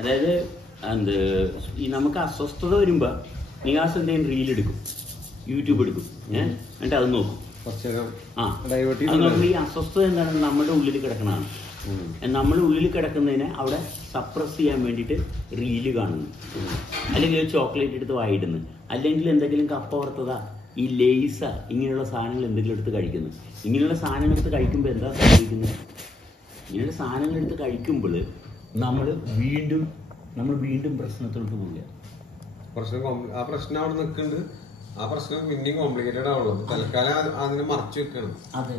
അതായത് എന്ത് ഈ നമുക്ക് അസ്വസ്ഥത വരുമ്പോൾ നികാസ് എന്തെങ്കിലും റീലെടുക്കും, യൂട്യൂബ് എടുക്കും, എന്നിട്ട് അത് നോക്കും. ഈ അസ്വസ്ഥത എന്താണ് നമ്മുടെ ഉള്ളിൽ കിടക്കണതാണ്. നമ്മുടെ ഉള്ളിൽ കിടക്കുന്നതിനെ അവിടെ സപ്രസ് ചെയ്യാൻ വേണ്ടിയിട്ട് റീല് കാണുന്നു, അല്ലെങ്കിൽ ചോക്ലേറ്റ് എടുത്ത് വായിടുന്നു, അല്ലെങ്കിൽ എന്തെങ്കിലും കപ്പ വറുത്തതാ ഈ ലേസ ഇങ്ങനെയുള്ള സാധനങ്ങൾ എന്തെങ്കിലും എടുത്ത് കഴിക്കുന്നു. ഇങ്ങനെയുള്ള സാധനങ്ങൾ എടുത്ത് കഴിക്കുമ്പോൾ എന്താ സംഭവിക്കുന്നത്? ഇങ്ങനെയുള്ള സാധനങ്ങൾ എടുത്ത് കഴിക്കുമ്പോൾ നമ്മൾ വീണ്ടും പ്രശ്നത്തിലോട്ട് പോവുക. ആ പ്രശ്നം അവിടെ നിൽക്കുന്നുണ്ട്. ആ പ്രശ്നം പിന്നെയും കോംപ്ലിക്കേറ്റഡ് ആവുള്ളൂ. തൽക്കാലം അതിനെ മറച്ചു വെക്കണം. അതെ.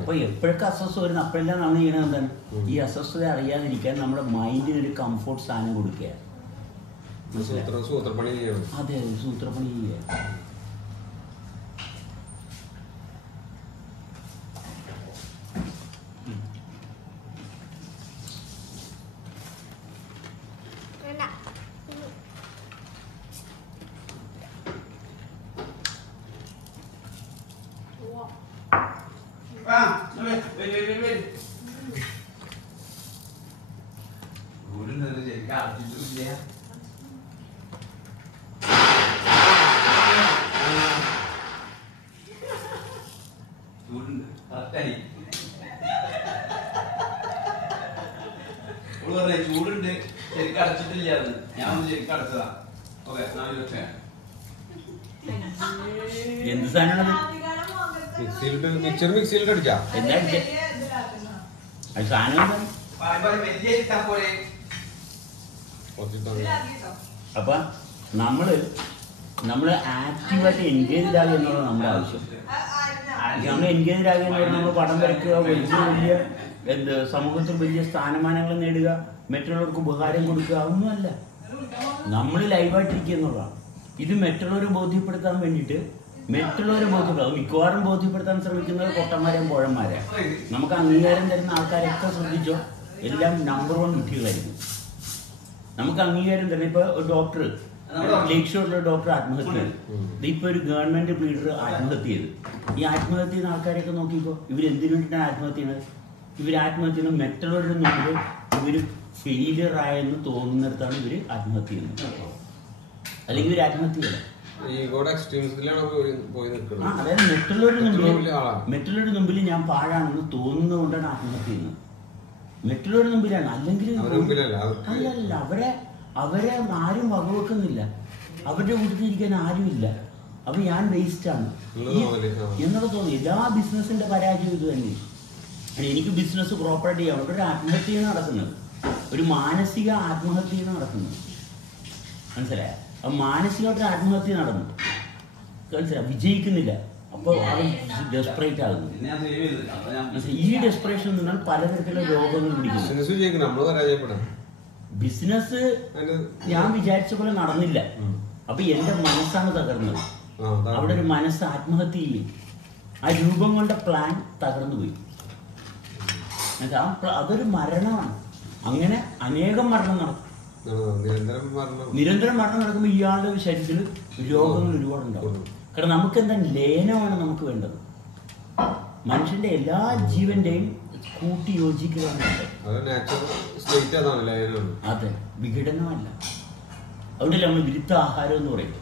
അപ്പൊ എപ്പോഴൊക്കെ അസ്വസ്ഥ വരുന്ന അപ്പോഴെല്ലാം നമ്മൾ ചെയ്യണത് എന്താണ്? ഈ അസ്വസ്ഥത അറിയാതിരിക്കാൻ നമ്മുടെ മൈൻഡിന് ഒരു കംഫോർട്ട് സാധനം കൊടുക്കുക. സൂത്രപ്പണി ചെയ്യണം. അതെ, സൂത്രപ്പണി ചെയ്യുക. ചൂടുണ്ട്, ശരിക്കും അടച്ചിട്ടില്ല. ഞാൻ ശരിക്കും അടച്ചതാ. എന്ത് സാധനമാണ്? മിക്സിയിലിട്ട് അടിച്ചാ അപ്പൊ നമ്മള് ആക്റ്റീവായിട്ട് എൻഗേജ്ഡ് ആകുക എന്നുള്ളത് നമ്മുടെ ആവശ്യം. നമ്മൾ എൻഗേജ്ഡ് ആകുക എന്ന് പറഞ്ഞാൽ നമ്മൾ പടം വരയ്ക്കുക, വലിയ സമൂഹത്തിൽ വലിയ സ്ഥാനമാനങ്ങൾ നേടുക, മറ്റുള്ളവർക്ക് ഉപകാരം കൊടുക്കുക, അതൊന്നുമല്ല. നമ്മൾ ലൈവായിട്ടിരിക്കുക എന്നുള്ളതാണ്. ഇത് മറ്റുള്ളവരെ ബോധ്യപ്പെടുത്താൻ വേണ്ടിയിട്ട് മിക്കവാറും ബോധ്യപ്പെടുത്താൻ ശ്രമിക്കുന്നത് പൊട്ടന്മാരെയും പോഴന്മാരെ. നമുക്ക് അംഗീകാരം തരുന്ന ആൾക്കാരൊക്കെ ശ്രദ്ധിച്ചോ, എല്ലാം നമ്പർ 1 കുട്ടികളായിരിക്കും. നമുക്ക് അംഗീകാരം തരുന്ന ഇപ്പൊ ഒരു ഡോക്ടർ, ലേക്ക് ഷോറിലെ ഡോക്ടർ ആത്മഹത്യ ചെയ്തു. ഇപ്പൊ ഒരു ഗവൺമെന്റ് ലീഡർ ആത്മഹത്യ ചെയ്തു. ഈ ആത്മഹത്യ ചെയ്യുന്ന ആൾക്കാരൊക്കെ നോക്കിക്കോ, ഇവരെന്തിനു വേണ്ടിയിട്ടാണ് ആത്മഹത്യ ചെയ്യുന്നത്? ആത്മഹത്യ ചെയ്യുന്നത് മറ്റുള്ളവരുടെ മുമ്പിൽ ഇവര് ഫെയിലിയർ ആയെന്ന് തോന്നുന്നിടത്താണ് ഇവര് ആത്മഹത്യ ചെയ്യുന്നത്. അല്ലെങ്കിൽ ഇവർ ആത്മഹത്യ ചെയ്യില്ല. അതായത് മറ്റുള്ളവരുടെ മുമ്പിൽ ഞാൻ പാഴാണെന്ന് തോന്നുന്നത് കൊണ്ടാണ് ആത്മഹത്യ ചെയ്യുന്നത്. മറ്റുള്ളവരുടെ മുമ്പിലാണ്, അല്ലെങ്കിൽ അല്ലല്ല. അവരെ ആരും വകവെക്കുന്നില്ല, അവരുടെ കൂട്ടത്തിൽ ഇരിക്കാൻ ആരുമില്ല. അപ്പൊ ഞാൻ വേസ്റ്റ് ആണ് എന്നുള്ള തോന്നി. എല്ലാ ബിസിനസിന്റെ പരാജയം ഇത് തന്നെ. എനിക്ക് ബിസിനസ് പ്രോപ്പറായിട്ട് ചെയ്യാൻ ഒരു ആത്മഹത്യയാണ് നടക്കുന്നത്, ഒരു മാനസിക ആത്മഹത്യയാണ് നടക്കുന്നത്. മനസ്സിലായ? അപ്പൊ മാനസികമായിട്ട് ആത്മഹത്യ നടന്നു, മനസ്സിലായി? വിജയിക്കുന്നില്ല. അപ്പൊ അത് ഡെസ്പറേറ്റ് ആകുന്നു. ഈ ഡെസ്പറേഷൻ നിന്നാൽ പലതരത്തിലുള്ള രോഗങ്ങൾ പിടിക്കുന്നു. ബിസിനസ് ഞാൻ വിചാരിച്ച പോലെ നടന്നില്ല. അപ്പൊ എന്റെ മനസ്സാണ് തകർന്നത്. അവിടെ ഒരു മനസ്സ് ആത്മഹത്യ ചെയ്യും. ആ രൂപം കൊണ്ട പ്ലാൻ തകർന്നു പോയി. അതൊരു മരണമാണ്. അങ്ങനെ അനേകം മരണം നടക്കും. നിരന്തരം മരണം നടക്കുമ്പോൾ ഇയാളുടെ ശരീരത്തിൽ രോഗങ്ങൾ ഒരുപാടുണ്ടാവും. കാരണം നമുക്ക് എന്താ ലയനമാണ് നമുക്ക് വേണ്ടത്. മനുഷ്യന്റെ എല്ലാ ജീവന്റെയും കൂട്ടി യോജിക്കുകയാണ്. അതെ, വിഘടനമല്ല. അതുകൊണ്ട് നമ്മൾ വിരുദ്ധ ആഹാരം എന്ന് പറയും.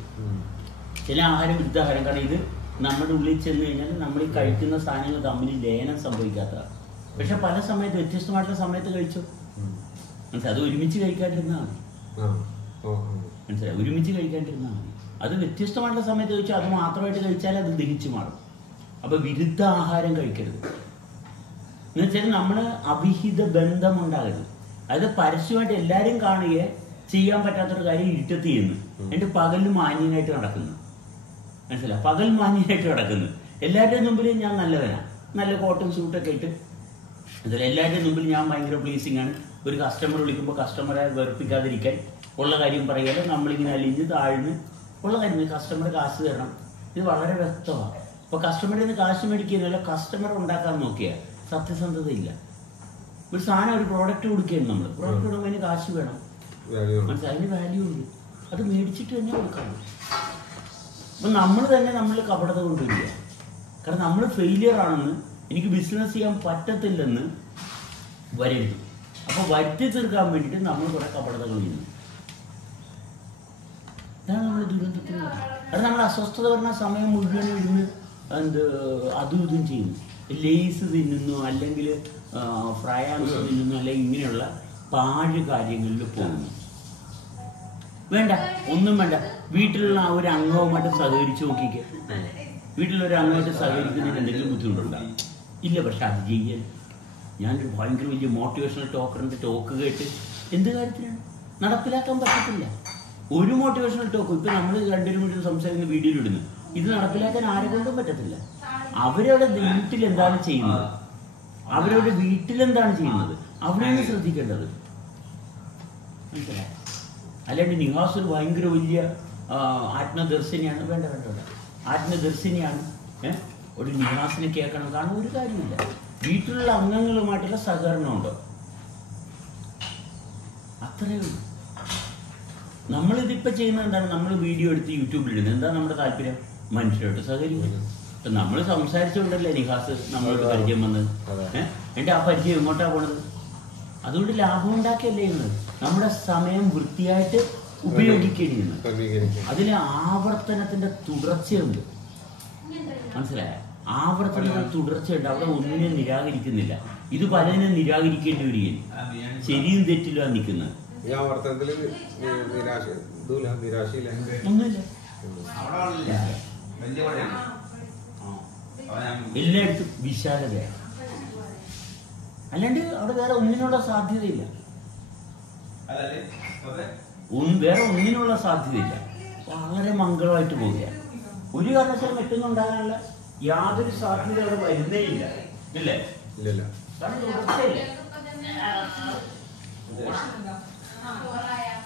ചില ആഹാരം വിരുദ്ധാഹാരം. കാരണം ഇത് നമ്മുടെ ഉള്ളിൽ ചെന്ന് കഴിഞ്ഞാൽ നമ്മൾ ഈ കഴിക്കുന്ന സാധനങ്ങൾ തമ്മിൽ ലയനം സംഭവിക്കാത്തതാണ്. പക്ഷെ പല സമയത്ത് വ്യത്യസ്തമായിട്ടുള്ള സമയത്ത് കഴിച്ചു. മനസ്സിലായി? അത് ഒരുമിച്ച് കഴിക്കാണ്ടിരുന്നാൽ മതി. മനസ്സിലായി? ഒരുമിച്ച് കഴിക്കാണ്ടിരുന്നാൽ മതി. അത് വ്യത്യസ്തമായിട്ടുള്ള സമയത്ത് കഴിച്ചാൽ അത് മാത്രമായിട്ട് കഴിച്ചാൽ അത് ദഹിച്ചു മാറും. അപ്പൊ വിരുദ്ധ ആഹാരം കഴിക്കരുത്. എന്ന് വെച്ചാൽ നമ്മള് അവിഹിത ബന്ധം ഉണ്ടാകരുത്. അതായത് പരസ്യമായിട്ട് എല്ലാരും കാണുകയെ ചെയ്യാൻ പറ്റാത്തൊരു കാര്യം ഇരുട്ടത്ത് ചെയ്യുന്നു, എന്നിട്ട് പകലിൽ മാന്യനായിട്ട് നടക്കുന്നു. മനസ്സിലായി? പകൽ മാന്യനായിട്ട് നടക്കുന്നു. എല്ലാവരുടെയും മുമ്പിൽ ഞാൻ നല്ലവനാണ്, നല്ല കോട്ടൺ സൂട്ടൊക്കെ ഇട്ട് എല്ലാവരുടെയും മുമ്പിൽ ഞാൻ ഭയങ്കര പ്ലീസിങ് ആണ്. ഒരു കസ്റ്റമർ വിളിക്കുമ്പോൾ കസ്റ്റമറെ വെറുപ്പിക്കാതിരിക്കാൻ ഉള്ള കാര്യം പറയാതെ നമ്മളിങ്ങനെ അലിഞ്ഞ് താഴ്ന്ന് ഉള്ള കാര്യം. കസ്റ്റമർ കാശ് തരണം, ഇത് വളരെ വ്യക്തമാണ്. അപ്പൊ കസ്റ്റമറിൽ നിന്ന് കാശ് മേടിക്കുന്നതല്ല, കസ്റ്റമർ ഉണ്ടാക്കാൻ നോക്കിയാൽ സത്യസന്ധതയില്ല. ഒരു സാധനം, ഒരു പ്രോഡക്റ്റ് കൊടുക്കുകയാണ് നമ്മൾ. പ്രോഡക്റ്റ് കൊടുക്കുമ്പോൾ അതിന് കാശ് വേണം, മനസ്സിലായി? അതിന് വാല്യൂ ഉണ്ട്. അത് മേടിച്ചിട്ട് തന്നെ കൊടുക്കണം. അപ്പൊ നമ്മൾ തന്നെ നമ്മൾ കപടത കൊണ്ടുവരിക. കാരണം നമ്മൾ ഫെയിലിയർ ആണെന്ന്, എനിക്ക് ബിസിനസ് ചെയ്യാൻ പറ്റത്തില്ലെന്ന് വരരുത്. അപ്പൊ വരുത്തി തീർക്കാൻ വേണ്ടിയിട്ട് നമ്മൾ കുറെ കപടതകൾ ചെയ്യുന്നു. ഇതാണ് നമ്മൾ ദുരന്തത്തിന്. അത് നമ്മൾ അസ്വസ്ഥത വരുന്ന സമയം മുഴുവൻ ഇരുന്ന് അതും ഇതും ചെയ്യുന്നു. ലേസ് തിന്നുന്നു, അല്ലെങ്കിൽ ഫ്രയാൻസ് തിന്നുന്നു, അല്ലെങ്കിൽ ഇങ്ങനെയുള്ള പാഴ് കാര്യങ്ങളിൽ പോകുന്നു. വേണ്ട, ഒന്നും വേണ്ട. വീട്ടിലുള്ള ആ ഒരു അംഗവുമായിട്ട് സഹകരിച്ച് നോക്കിക്കേ. വീട്ടിലൊരു അംഗമായിട്ട് സഹകരിക്കുന്നതിന് എന്തെങ്കിലും ബുദ്ധിമുട്ടുണ്ടാകും? ഇല്ല. പക്ഷെ അത് ചെയ്യാൻ ഞാനൊരു ഭയങ്കര വലിയ മോട്ടിവേഷണൽ ടോക്കറിൻ്റെ ടോക്ക് കേട്ട് എന്ത് കാര്യത്തിനാണ് നടപ്പിലാക്കാൻ പറ്റത്തില്ല. ഒരു മോട്ടിവേഷണൽ ടോക്ക് ഇപ്പം നമ്മൾ രണ്ടുപേരും കൂടി സംസാരിക്കുന്ന വീഡിയോയിൽ ഇടുന്നു, ഇത് നടപ്പിലാക്കാൻ ആരെ കൊണ്ടും പറ്റത്തില്ല. അവരവരുടെ വീട്ടിൽ എന്താണ് ചെയ്യുന്നത്, അവരവരുടെ വീട്ടിലെന്താണ് ചെയ്യുന്നത്, അവിടെയാണ് ശ്രദ്ധിക്കേണ്ടത്. മനസ്സിലായി? അല്ലാണ്ട് നിഹാസ് ഒരു ഭയങ്കര വലിയ ആത്മദർശിനിയാണ്. വേണ്ട വേണ്ട വേണ്ട, ആത്മദർശിനിയാണ് ഒരു നിഹാസിനെ കേൾക്കണം. കാരണം ഒരു കാര്യമില്ല. വീട്ടിലുള്ള അംഗങ്ങളുമായിട്ടുള്ള സഹകരണം ഉണ്ടോ? അത്രയേ ഉള്ളൂ. നമ്മളിതിപ്പോൾ ചെയ്യുന്നത് എന്താണ്? നമ്മൾ വീഡിയോ എടുത്ത് യൂട്യൂബിൽ ഇടുന്നത്. എന്താ നമ്മുടെ താല്പര്യം? മനുഷ്യരോട്ട് സഹകരിക്കുന്നത്. ഇപ്പം നമ്മൾ സംസാരിച്ചുകൊണ്ടല്ലേ നിഹാസ് നമ്മളോട് പരിചയം വന്നത്. എൻ്റെ ആ പരിചയം എങ്ങോട്ടാ പോണത്? അതുകൊണ്ട് ലാഭം ഉണ്ടാക്കിയല്ലേ ചെയ്യുന്നത്. നമ്മുടെ സമയം വൃത്തിയായിട്ട് ഉപയോഗിക്കേണ്ടിയിരുന്നത്. അതിൽ ആവർത്തനത്തിന്റെ തുടർച്ചയുണ്ട്. മനസ്സിലായ? ആവർത്തനത്തിന് തുടർച്ചയുണ്ട്. അവിടെ ഒന്നിനെ നിരാകരിക്കുന്നില്ല. ഇത് പലതിനെ നിരാകരിക്കേണ്ടി വരികയും ശരിയും തെറ്റിലാണ് നിൽക്കുന്നത്. ഒന്നുമില്ല. എല്ലായിടത്തും വിശാലതയാണ്. അല്ലാണ്ട് അവിടെ വേറെ ഒന്നിനുള്ള സാധ്യതയില്ല. വേറെ ഒന്നിനുള്ള സാധ്യതയില്ല. വളരെ മംഗളമായിട്ട് പോവുകയാണ്. ഒരു കാരണവശാലും മറ്റൊന്നുണ്ടാകാനുള്ള യാതൊരു സാധ്യത അവിടെ വരുന്നേ ഇല്ല. ഇല്ലേ?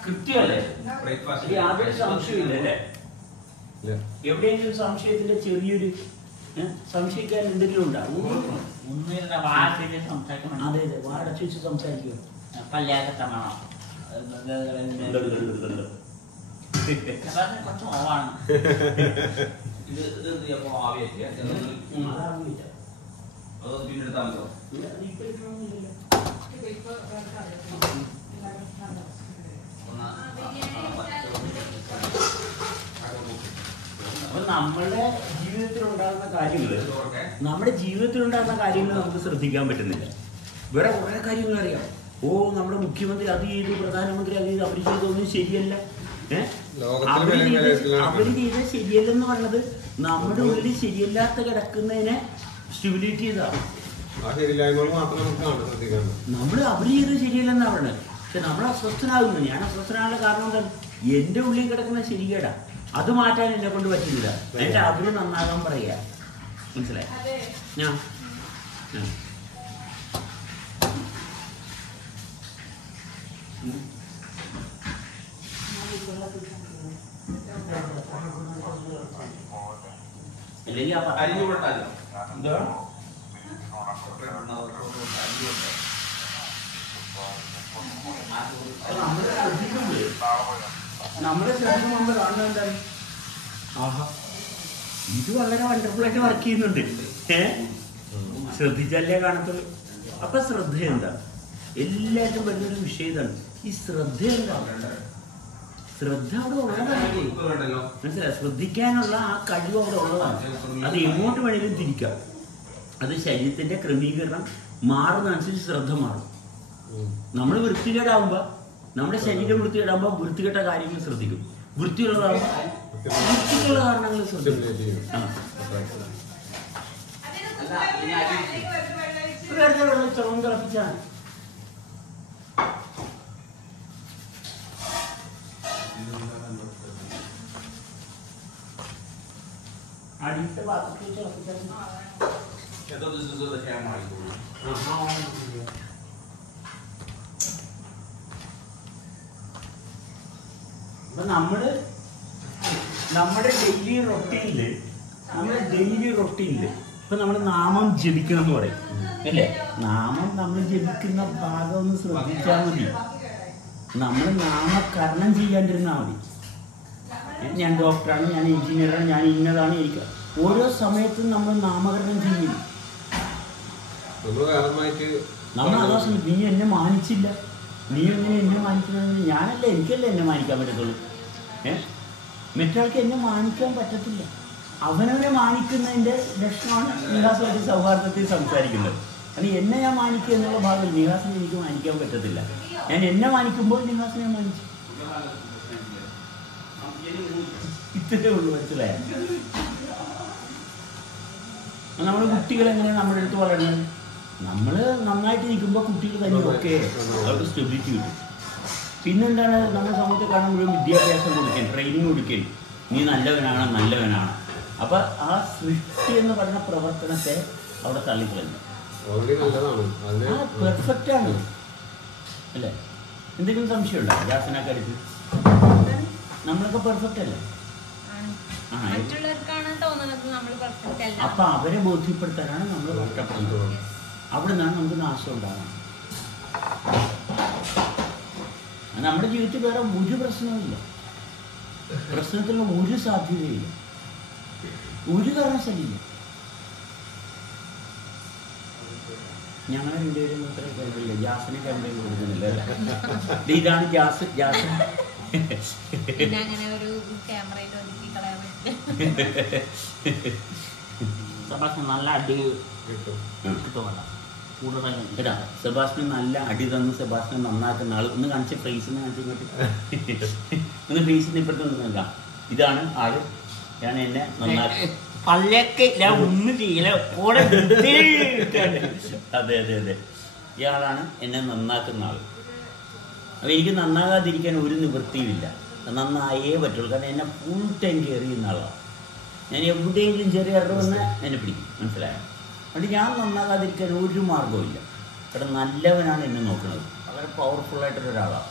കൃത്യമല്ലേ? യാതൊരു സംശയമില്ല അല്ലേ? എവിടെയെങ്കിലും സംശയത്തിന്റെ ചെറിയൊരു സംശയിക്കാൻ എന്തെങ്കിലും ഉണ്ടാവും? അതെ അതെ, വാടച്ചു വെച്ച് സംസാരിക്കുക. പല്യാകത്തമാണോ കുറച്ച് ഓവാണ് ഇത്. പിന്നെടുത്താൽ മതിയോ? അപ്പൊ നമ്മളുടെ ജീവിതത്തിലുണ്ടാകുന്ന കാര്യങ്ങൾ നമുക്ക് ശ്രദ്ധിക്കാൻ പറ്റുന്നില്ല. വേറെ കുറെ കാര്യങ്ങൾ അറിയാം. നമ്മുടെ മുഖ്യമന്ത്രി അത് ചെയ്തു, പ്രധാനമന്ത്രി അത് ചെയ്തു, അവർ ചെയ്തൊന്നും ശരിയല്ല. അവര് ചെയ്ത ശരിയല്ലെന്ന് പറഞ്ഞത് നമ്മുടെ ഉള്ളിൽ ശരിയല്ലാത്ത കിടക്കുന്നതിനെ സ്റ്റിമുലേറ്റ് ചെയ്താണ്. നമ്മൾ അവര് ചെയ്ത് ശരിയല്ലെന്നാ പറഞ്ഞത്. പക്ഷെ നമ്മൾ അസ്വസ്ഥനാകുന്നു. ഞാൻ അസ്വസ്ഥനാകുന്ന കാരണം എന്താണ്? എന്റെ ഉള്ളിൽ കിടക്കുന്ന ശരികേടാ. അത് മാറ്റാൻ എന്നെ കൊണ്ട് പറ്റുന്നില്ല. എന്റെ അവര് നന്നാകാൻ പറയുക. മനസ്സിലായി? ഞാൻ അല്ലെങ്കിൽ അരിഞ്ഞു കൊടുത്താലോ? എന്താ നമ്മളെ ശ്രദ്ധിക്കുമ്പോൾ കാണുന്നത് എന്താണ്? ആഹാ, ഇത് വളരെ വണ്ടർഫുൾ ആയിട്ട് വർക്ക് ചെയ്യുന്നുണ്ട്. ശ്രദ്ധിച്ചല്ലേ കാണത്തുള്ളൂ. അപ്പൊ ശ്രദ്ധ എന്താ? എല്ലാവർക്കും വരുന്നൊരു വിഷയം ഇതാണ്. ഈ ശ്രദ്ധ എന്താ? ശ്രദ്ധ അവിടെ ഉള്ളതാണ്. മനസ്സിലായി? ശ്രദ്ധിക്കാനുള്ള ആ കഴിവ് അവിടെ ഉള്ളതാണ്. അത് എങ്ങോട്ട് വേണേലും തിരിക്കാം. അത് ശരീരത്തിന്റെ ക്രമീകരണം മാറുന്നതനുസരിച്ച് ശ്രദ്ധ മാറും. നമ്മൾ വൃത്തികേടാവുമ്പോ, നമ്മുടെ ശരീരം വൃത്തികേടാകുമ്പോ വൃത്തികെട്ട കാര്യങ്ങൾ ശ്രദ്ധിക്കും. വൃത്തിയുള്ളതാകുമ്പോ വൃത്തിയുള്ള കാരണങ്ങൾ ശ്രദ്ധിക്കും. വെറുതെ വെള്ളം ചുവന്ന് തിളപ്പിച്ചാണ്. അടിയിട്ട് പാത്രത്തിൽ തിളപ്പിച്ചാൽ അപ്പൊ നമ്മുടെ ഡെയിലി റൊട്ടീനില് ഇപ്പൊ നമ്മൾ നാമം ജപിക്കണം എന്ന് പറയും അല്ലേ? നാമം നമ്മൾ ജപിക്കുന്ന ഭാഗം ഒന്ന് ശ്രദ്ധിച്ചാൽ മതി. നമ്മൾ നാമകരണം ചെയ്യാണ്ടിരുന്നാൽ മതി. ഞാൻ ഡോക്ടറാണ്, ഞാൻ എഞ്ചിനീയറാണ്, ഞാൻ ഇന്നതാണ്, എനിക്ക് ഓരോ സമയത്തും നമ്മൾ നാമകരണം ചെയ്യും. നമ്മൾ അതാ സമയത്ത് നീ എന്നെ മാനിച്ചില്ല, നീ എങ്ങനെ എന്നെ മാനിക്കുന്നത്? ഞാനല്ല, എനിക്കല്ല എന്നെ മാനിക്കാൻ പറ്റത്തുള്ളൂ. മറ്റൊരാൾക്ക് എന്നെ മാനിക്കാൻ പറ്റത്തില്ല. അവനവനെ മാനിക്കുന്നതിൻ്റെ ലക്ഷണമാണ് നിഹാസുമായിട്ട് സൗഹാർദ്ദത്തിൽ സംസാരിക്കുന്നത്. കാരണം എന്നെ ഞാൻ മാനിക്കുക എന്നുള്ള ഭാഗം നിഹാസിനെ എനിക്ക് മാനിക്കാൻ പറ്റത്തില്ല. ഞാൻ എന്നെ മാനിക്കുമ്പോൾ നിഹാസിനെ മാനിച്ചു. ഇത്രയേ ഉള്ളൂ, മനസ്സിലായ? നമ്മുടെ കുട്ടികൾ എങ്ങനെയാണ് നമ്മുടെ അടുത്ത് വളരുന്നത്? നമ്മൾ നന്നായിട്ട് നിൽക്കുമ്പോൾ കുട്ടികൾ തന്നെ ഓക്കെ, അവർക്ക് സ്റ്റെബിലിറ്റി കിട്ടും. പിന്നെന്താണ്, നമ്മുടെ സമൂഹത്തെ കാണാൻ മുഴുവൻ വിദ്യാഭ്യാസം കൊടുക്കാൻ, ട്രെയിനിങ് കൊടുക്കാൻ, നീ നല്ലവനാണ്. അപ്പം ആ സൃഷ്ടി എന്ന് പറഞ്ഞ പ്രവർത്തനത്തെ അവിടെ തള്ളിക്കളഞ്ഞു. ആ പെർഫെക്റ്റാണ് അല്ലേ? എന്തെങ്കിലും സംശയമുണ്ടോ ജാസനൊക്കെ അടുത്ത്? നമ്മളൊക്കെ പെർഫെക്റ്റ് അല്ലേ? അപ്പൊ അവരെ ബോധ്യപ്പെടുത്താനാണ് നമ്മൾ കഷ്ടപ്പെടുന്നത്. അവിടെ നിന്നാണ് നമുക്ക് നാശം ഉണ്ടാകുന്നത്. നമ്മുടെ ജീവിതത്തിൽ വേറെ ഒരു പ്രശ്നവുമില്ല, പ്രശ്നത്തിനുള്ള ഒരു സാധ്യതയില്ല, ഒരു കാരണവശാലില്ല. ഞങ്ങൾ രണ്ടുപേരും മാത്രമേ ക്യാമറയില്ല, ജാസിന് ക്യാമറയിൽ കൊടുക്കുന്നില്ല അല്ലേ? ഇതാണ് ജാസ്. നല്ല അടി കിട്ടും. സെബാസ്റ്റിന് നല്ല അടി തന്ന് സെബാസ്റ്റിനെ നന്നാക്കുന്ന ആള്. ഒന്ന് കാണിച്ച ഫേസിന് ഒന്ന് ഫേസിന് ഇപ്പോഴത്തെ ഒന്ന് നൽകാം. ഇതാണ് ആള്. ഞാൻ എന്നെ നന്നാക്കി പല്ലൊക്കെ ഞാൻ ഒന്നും ചെയ്യില്ല. അതെ അതെ അതെ, ഇയാളാണ് എന്നെ നന്നാക്കുന്ന ആള്. അപ്പം എനിക്ക് നന്നാകാതിരിക്കാൻ ഒരു നിവൃത്തിയുമില്ല, നന്നായേ പറ്റുള്ളൂ. കാരണം എന്നെ ഫുൾ ടൈം കെയർ ചെയ്യുന്ന ആളാണ്. ഞാൻ എവിടെയെങ്കിലും ചെറിയ ഇടവന്ന് എന്നെ പിടിക്കും, മനസ്സിലായോ? അതുകൊണ്ട് ഞാൻ നന്നാകാതിരിക്കാൻ ഒരു മാർഗവുമില്ല. കാരണം നല്ലവനാണ് എന്നെ നോക്കുന്നത്. വളരെ പവർഫുള്ളായിട്ടൊരാളാണ്,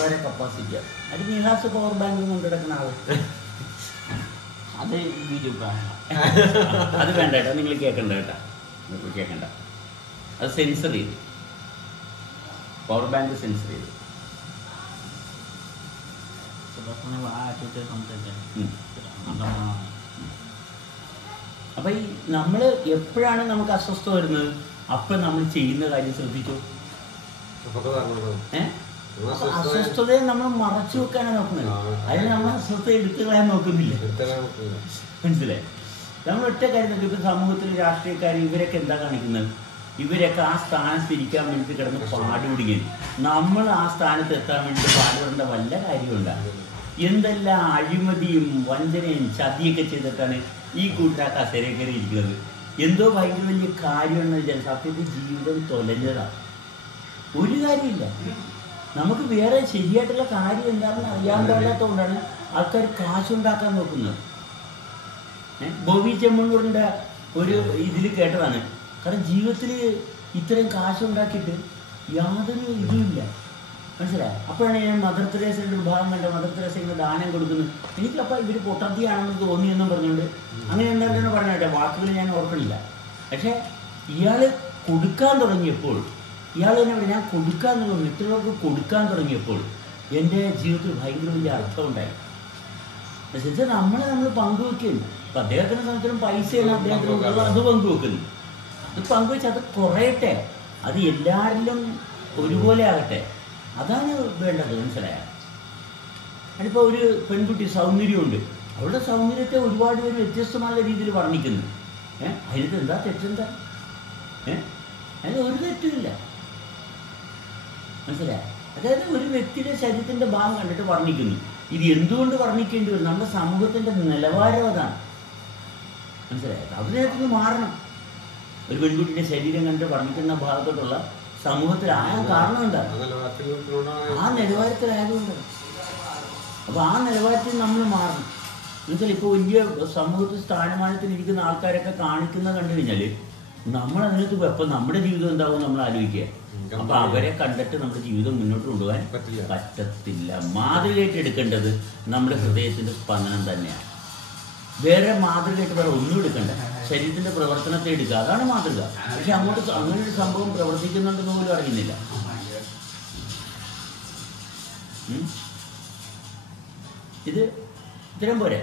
വളരെ കപ്പാസിറ്റിയാണ്. അത് നിഹാസ് പവർ ബാങ്ക് കൊണ്ട് കിടക്കുന്ന ആൾ. അത് യൂട്യൂബ് അത് വേണ്ട കേട്ടോ, നിങ്ങൾ കേൾക്കണ്ട കേട്ടോ, കേൾക്കണ്ട. അത് സെൻസർ ചെയ്ത്, പവർ ബാങ്ക് സെൻസർ ചെയ്ത്. അപ്പൊ ഈ നമ്മൾ എപ്പോഴാണ് നമുക്ക് അസ്വസ്ഥ വരുന്നത്, അപ്പൊ നമ്മൾ ചെയ്യുന്ന കാര്യം ശ്രദ്ധിച്ചു. അസ്വസ്ഥതയെ നമ്മൾ മറച്ചു വെക്കാനാണ് നോക്കുന്നത്. അതിന് നമ്മൾ അസ്വസ്ഥത എടുത്തു കളയാൻ നോക്കുന്നില്ല, മനസ്സിലായി? നമ്മൾ ഒറ്റ കാര്യം നോക്കി. ഇപ്പൊ സമൂഹത്തിൽ രാഷ്ട്രീയക്കാർ ഇവരൊക്കെ എന്താ കാണിക്കുന്നത്? ഇവരൊക്കെ ആ സ്ഥാനത്ത് ഇരിക്കാൻ വേണ്ടി കിടന്ന് പാടുപിടിക്കുന്നു. നമ്മൾ ആ സ്ഥാനത്ത് എത്താൻ വേണ്ടി പാടുപെടേണ്ട വല്ല കാര്യമുണ്ടാകും. എന്തെല്ലാം അഴിമതിയും വഞ്ചനയും ചതിയൊക്കെ ചെയ്തിട്ടാണ് ഈ കൂട്ടാ കസേരയിൽ കയറി ഇരിക്കുന്നത്. എന്തോ ഭയങ്കര വലിയ കാര്യമെന്ന് വെച്ചാൽ സത്യത്തിൽ ജീവിതം തൊലഞ്ഞതാണ്. ഒരു കാര്യമില്ല. നമുക്ക് വേറെ ശരിയായിട്ടുള്ള കാര്യം എന്താണെന്ന് അറിയാൻ പാടില്ലാത്തതുകൊണ്ടാണ് ആൾക്കാർ കാശുണ്ടാക്കാൻ നോക്കുന്നത്. ബോബി ചെമ്മണ്ണൂരിൻ്റെ ഒരു ഇതിൽ കേട്ടതാണ്. കാരണം ജീവിതത്തിൽ ഇത്രയും കാശുണ്ടാക്കിയിട്ട് യാതൊരു ഇതുമില്ല, മനസ്സിലായി? അപ്പോഴാണ് ഞാൻ മദർ തെരേസയുടെ ഒരു ഭാഗം കണ്ട. മദർ തെരേസ ഇങ്ങനെ ദാനം കൊടുക്കുന്നു. എനിക്കപ്പോൾ ഇവർ പൊട്ടത്തിയാണെന്ന് തോന്നിയെന്നും പറഞ്ഞുകൊണ്ട് അങ്ങനെ എന്താണെന്ന് പറഞ്ഞാട്ടെ, വാക്കുകൾ ഞാൻ ഓർക്കണില്ല. പക്ഷേ ഇയാൾ കൊടുക്കാൻ തുടങ്ങിയപ്പോൾ, ഇയാൾ തന്നെ പറയും, ഞാൻ കൊടുക്കാൻ തുടങ്ങി, മറ്റുള്ളവർക്ക് കൊടുക്കാൻ തുടങ്ങിയപ്പോൾ എൻ്റെ ജീവിതത്തിൽ ഭയങ്കര വലിയ അർത്ഥമുണ്ടായി. എന്നുവെച്ചാൽ നമ്മൾ പങ്കുവെക്കുന്നു. അപ്പം അദ്ദേഹത്തിനെ സംബന്ധിച്ചിടത്തോളം പൈസയാണ് അദ്ദേഹത്തിനുള്ളത്, അത് പങ്കുവെക്കുന്നു. അത് പങ്കുവെച്ച് അത് കുറയട്ടെ, അത് എല്ലാവരിലും ഒരുപോലെ ആകട്ടെ, അതാണ് വേണ്ടത്, മനസ്സിലായ? അതിപ്പോൾ ഒരു പെൺകുട്ടി സൗന്ദര്യമുണ്ട്, അവളുടെ സൗന്ദര്യത്തെ ഒരുപാട് പേര് വ്യത്യസ്തമായ രീതിയിൽ വർണ്ണിക്കുന്നു. അതിനകത്ത് എന്താ തെറ്റെന്താ? അതിന് ഒരു തെറ്റുമില്ല, മനസ്സിലായ? അതായത് ഒരു വ്യക്തിയുടെ ശരീരത്തിൻ്റെ ഭാഗം കണ്ടിട്ട് വർണ്ണിക്കുന്നു. ഇത് എന്തുകൊണ്ട് വർണ്ണിക്കേണ്ടി വരും? നമ്മുടെ സമൂഹത്തിൻ്റെ നിലവാരം അതാണ്, മനസ്സിലായത്? അതിനകത്ത് മാറണം. ഒരു പെൺകുട്ടിയുടെ ശരീരം കണ്ടിട്ട് വർണ്ണിക്കുന്ന ഭാഗത്തോട്ടുള്ള സമൂഹത്തിൽ ആകാൻ കാരണം എന്താണ്? ആ നിലവാരത്തിലായതുകൊണ്ട്. അപ്പോൾ ആ നിലവാരത്തിൽ നമ്മൾ മാറണം. എന്നുവെച്ചാൽ ഇപ്പോൾ വലിയ സമൂഹത്തിൽ സ്ഥാനമാനത്തിലിരിക്കുന്ന ആൾക്കാരൊക്കെ കാണിക്കുന്നത് കണ്ടു കഴിഞ്ഞാൽ നമ്മളതിനകത്ത് അപ്പം നമ്മുടെ ജീവിതം എന്താവും നമ്മൾ ആലോചിക്കുക. അപ്പം അവരെ കണ്ടിട്ട് നമ്മുടെ ജീവിതം മുന്നോട്ട് കൊണ്ടുപോകാൻ പറ്റത്തില്ല. മാതൃകയായിട്ട് എടുക്കേണ്ടത് നമ്മുടെ ഹൃദയത്തിൻ്റെ സ്പന്ദനം തന്നെയാണ്. വേറെ മാതൃകയായിട്ട് വേറെ ഒന്നും എടുക്കണ്ട, ശരീരത്തിൻ്റെ പ്രവർത്തനത്തെ എടുക്കുക, അതാണ് മാതൃക. പക്ഷെ അങ്ങോട്ട് അങ്ങനെ ഒരു സംഭവം പ്രവർത്തിക്കുന്നുണ്ടെന്ന് പോലും അറിയുന്നില്ല. ഇത് ഇത്തരം പോരെ.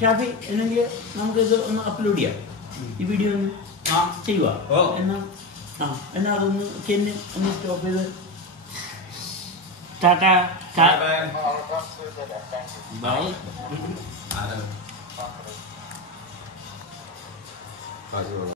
ഷാഫി എന്നെങ്കിൽ നമുക്കിത് ഒന്ന് അപ്ലോഡ് ചെയ്യാം, ഈ വീഡിയോ ഒന്ന് ചെയ്യുക എന്നാ ആ എന്നാ അതൊന്ന് കെന്ന് ഒന്ന് സ്റ്റോപ്പ് ചെയ്ത് ടാറ്റാ ബൈ. കാശ്